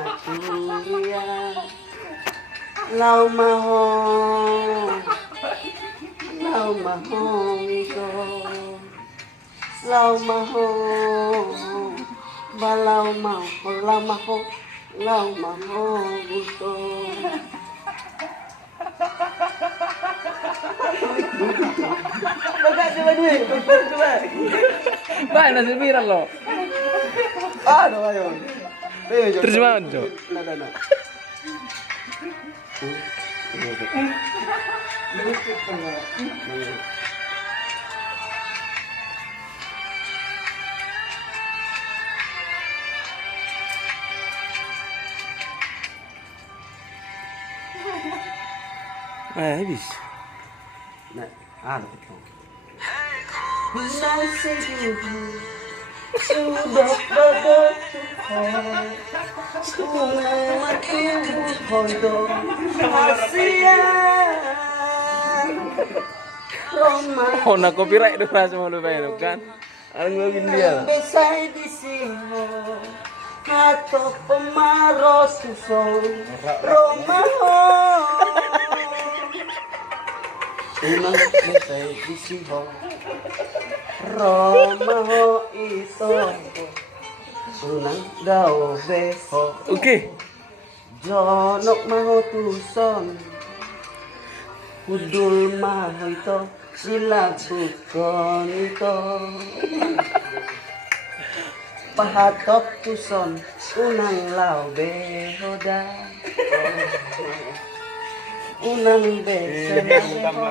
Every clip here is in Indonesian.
maturian lau mahong iko lau mahong balau mahong ito Baga coba duit, coba. Ba, nasi viral lo. Ano ngayon? Terjemahan, Cok. Nada. Habis. Nah, ano ito? Nasisigil sudah berdetuhan kung matubuhon do hasian Roma Oh, na copyright do rasa mau lupa itu kan. Ang ngawin dia. besay di siho kato pemaros suson Roma ho Unang besay di siho Roma ho ito Unang daw beho Oke. Jonok maho tuson Kudul maho ito Silabukon ito Pahatop tuson Unang law beho da Unang beso na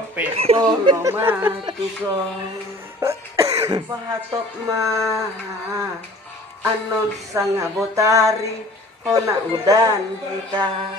Olo matuson Pahatop ma Anon sang abotari Hona udan kita